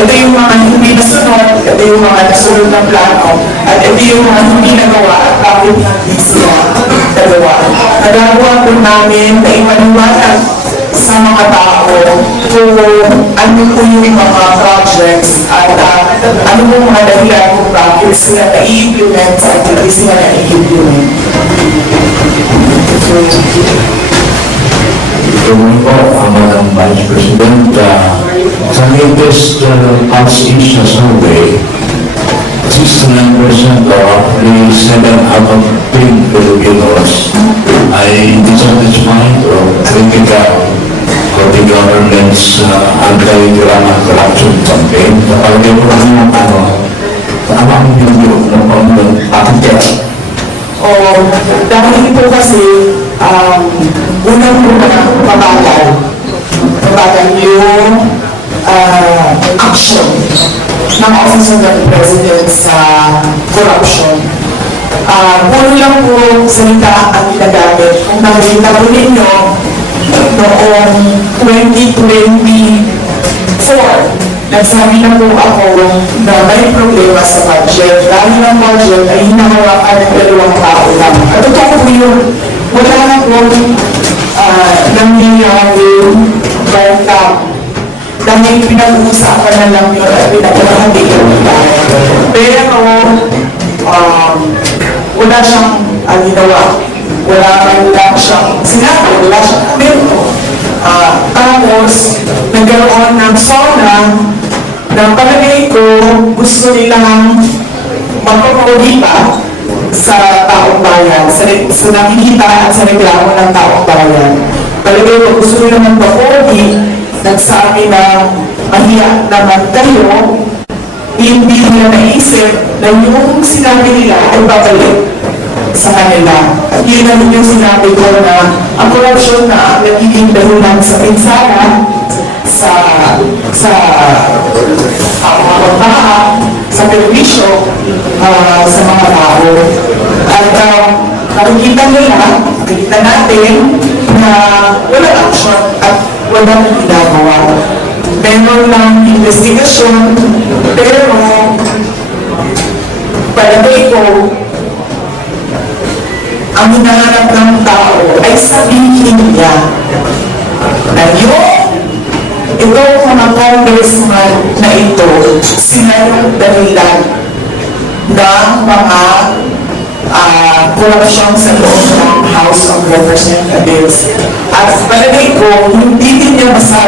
ito yung mga hindi nasunod, ito yung mga nasunod na plano, at ito yung mga hindi nagawa at bakit hindi sila nagawa. Nagagawa po namin na ipaniwanag sa mga tao kung ano po yung mga projects at ah, ano po mga dahilan kung bakit sila na-implement at hindi sila na-implement. Tuloy po, ang Madam Vice President, uh, sa latest uh, Pulse Asia survey, 69% or roughly 7 out of 10 Filipinos ay dissatisfied or critical for the government's uh, anti-drama corruption campaign. Kapag kayo po ano, tama ang video ng bakit O dahil ito kasi um, unang-una mabagal. Mabagal yung uh, action ng Office of the President sa corruption. Uh, puro lang po salita ang ginagamit. Kung nakikita po ninyo, noong 2024, nagsabi na po ako na may problema sa budget. Dahil ang budget ay hinahawakan ng dalawang tao lang. At totoo po yun, wala na po Dahil pinag-uusapan na lang yun at pinag-uusapan Pero, um, wala siyang uh, ginawa. Wala lang siyang sinabi, wala siyang komento. Ah, tapos, nagkaroon ng sauna na palagay ko gusto nilang magpapahuli pa sa taong bayan, sa, sa nakikita at sa reklamo ng taong bayan. Palagay ko gusto nilang magpapahuli, nagsabi na mahiya naman kayo, hindi nila naisip na yung sinabi nila ay babalik sa kanila. At yun naman yung sinabi ko na ang korupsyon na nagiging dahilan sa pinsala, sa sa uh, mga pagbaha, sa perwisyo ah, sa mga tao. At uh, nakikita nila, nakikita natin na walang action walang ginagawa. Meron lang investigasyon, pero palagay ko, ang hinahanap ng tao ay sabihin niya na yung itong mga congressman na ito, sila yung dahilan ng mga uh, korupsyon sa loob ng House of Representatives. At palagay ko, hindi din niya masabi